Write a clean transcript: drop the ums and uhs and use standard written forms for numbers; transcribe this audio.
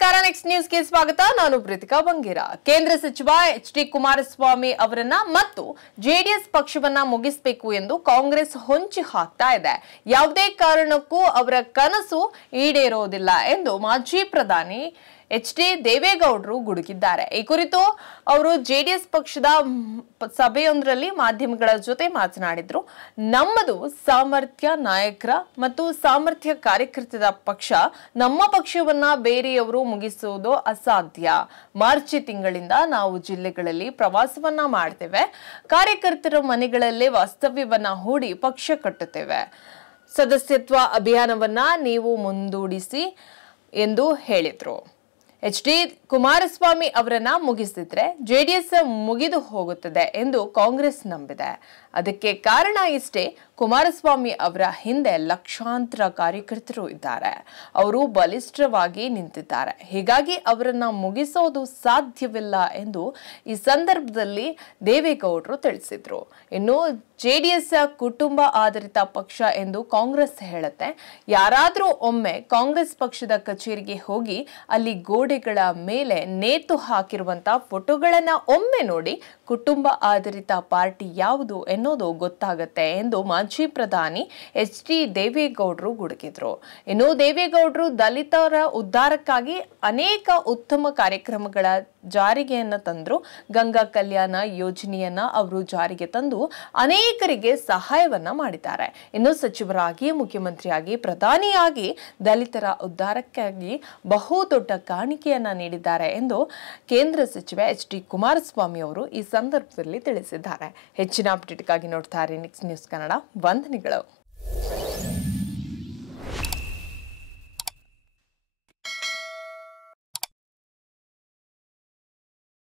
ನಮಸ್ಕಾರ next news ಗೆ ಸ್ವಾಗತ ನಾನು ಪ್ರೀತಿಕಾ ಬಂಗೇರ ಕೇಂದ್ರ ಸಚಿವ ಎಚ್.ಡಿ. ಕುಮಾರಸ್ವಾಮಿ ಅವರನ್ನ ಮತ್ತು ಜೆಡಿಎಸ್ ಪಕ್ಷವನ್ನ ಮುಗಿಸಬೇಕು ಎಂದು ಕಾಂಗ್ರೆಸ್ ಹೊಂಚಿ ಹಾಕ್ತಾ ಇದೆ ಯಾವುದೇ ಕಾರಣಕ್ಕೂ ಅವರ ಕನಸು ಈಡೇರೋದಿಲ್ಲ ಎಂದು ಮಾಜಿ ಪ್ರಧಾನಿ ಎಚ್.ಡಿ. ದೇವೇಗೌಡರು ಗುಡುಗಿದ್ದಾರೆ ಈ ಕುರಿತು ಅವರು ಜೆಡಿಎಸ್ ಪಕ್ಷದ ಸಭೆಯೊಂದರಲ್ಲಿ ಮಾಧ್ಯಮಗಳ ಜೊತೆ ಮಾತನಾಡಿದ್ರು ನಮ್ಮದು ಸಾಮರ್ಥ್ಯ ನಾಯಕರ ಮತ್ತು ಸಾಮರ್ಥ್ಯ ಕಾರ್ಯಕರ್ತರ ಪಕ್ಷ ನಮ್ಮ ಪಕ್ಷವನ್ನ ಬೇರೆಯವರು ಮುಗಿಸುವುದು ಅಸಾಧ್ಯ ಮಾರ್ಚ್ ತಿಂಗಳಿಂದ ನಾವು ಜಿಲ್ಲೆಗಳಲ್ಲಿ ಪ್ರವಾಸವನ್ನ ಮಾಡ್ತೇವೆ ಕಾರ್ಯಕರ್ತರ ಮನೆಗಳಲ್ಲೇ ವಾಸ್ತವ್ಯವನ್ನ ಹೂಡಿ ಪಕ್ಷ ಕಟ್ಟುತ್ತೇವೆ ಸದಸ್ಯತ್ವ ಅಭಿಯಾನವನ್ನ ನೀವು ಮುಂದೂಡಿಸಿ ಎಂದು ಹೇಳಿದ್ರು ಎಚ್.ಡಿ. ಕುಮಾರಸ್ವಾಮಿ ಅವರನ್ನ ಮುಗಿಸಿದ್ರೆ ಜೆಡಿಎಸ್ ಮುಗಿದು ಹೋಗುತ್ತದೆ ಎಂದು ಕಾಂಗ್ರೆಸ್ ನಂಬಿದೆ ಅದಕ್ಕೆ ಕಾರಣ ಇಷ್ಟೇ ಕುಮಾರಸ್ವಾಮಿ ಅವರ ಹಿಂದೆ ಲಕ್ಷಾಂತರ ಕಾರ್ಯಕರ್ತರು ಇದ್ದಾರೆ ಅವರು ಬಲಿಷ್ಠವಾಗಿ ನಿಂತಿದ್ದಾರೆ ಹೀಗಾಗಿ ಅವರನ್ನ ಮುಗಿಸೋದು ಸಾಧ್ಯವಿಲ್ಲ ಎಂದು ಈ ಸಂದರ್ಭದಲ್ಲಿ ದೇವೇಗೌಡರು ತಿಳಿಸಿದ್ರು ಇನ್ನು ಜೆಡಿಎಸ್ ಕುಟುಂಬ ಆಧಾರಿತ ಪಕ್ಷ ಎಂದು ಕಾಂಗ್ರೆಸ್ ಹೇಳುತ್ತೆ ಯಾರಾದರೂ ಒಮ್ಮೆ ಕಾಂಗ್ರೆಸ್ ಪಕ್ಷದ ಕಚೇರಿಗೆ ಹೋಗಿ ಅಲ್ಲಿ ಗೋಡೆಗಳ ಮೇಲೆ ನೇತು ಹಾಕಿರುವಂತ ಫೋಟೋಗಳನ್ನ ಒಮ್ಮೆ ನೋಡಿ ಕುಟುಂಬ ಆಧಾರಿತ ಪಾರ್ಟಿ ಯಾವುದು ಎನ್ನುವುದು ಗೊತ್ತಾಗುತ್ತೆ ಎಂದು ಮಾಜಿ ಪ್ರಧಾನಿ ಎಚ್.ಡಿ. ದೇವೇಗೌಡರು ಗುಡುಗಿದ್ರು ಇನ್ನು ದೇವೇಗೌಡರು ದಲಿತರ ಉದ್ಧಾರಕ್ಕಾಗಿ ಅನೇಕ ಉತ್ತಮ ಕಾರ್ಯಕ್ರಮಗಳ ಜಾರಿಗೆಯನ್ನ ತಂದ್ರು ಗಂಗಾ ಕಲ್ಯಾಣ ಯೋಜನೆಯನ್ನ ಅವರು ಜಾರಿಗೆ ತಂದು ಅನೇಕರಿಗೆ ಸಹಾಯವನ್ನ ಮಾಡಿದ್ದಾರೆ ಇನ್ನು ಸಚಿವರಾಗಿ ಮುಖ್ಯಮಂತ್ರಿಯಾಗಿ ಪ್ರಧಾನಿಯಾಗಿ ದಲಿತರ ಉದ್ಧಾರಕ್ಕಾಗಿ ಬಹುದೊಡ್ಡ ಕಾಣಿಕೆಯನ್ನ ನೀಡಿದ್ದಾರೆ ಎಂದು ಕೇಂದ್ರ ಸಚಿವ ಎಚ್.ಡಿ. ಕುಮಾರಸ್ವಾಮಿ ಅವರು ಈ ಸಂದರ್ಭದಲ್ಲಿ ತಿಳಿಸಿದ್ದಾರೆ ಹೆಚ್ಚಿನ ಅಪ್ಡೇಟ್ಗಾಗಿ ನೋಡ್ತಾ ಇರಿ ನೆಕ್ಸ್ಟ್ ನ್ಯೂಸ್ ಕನ್ನಡ ವಂದನೆಗಳು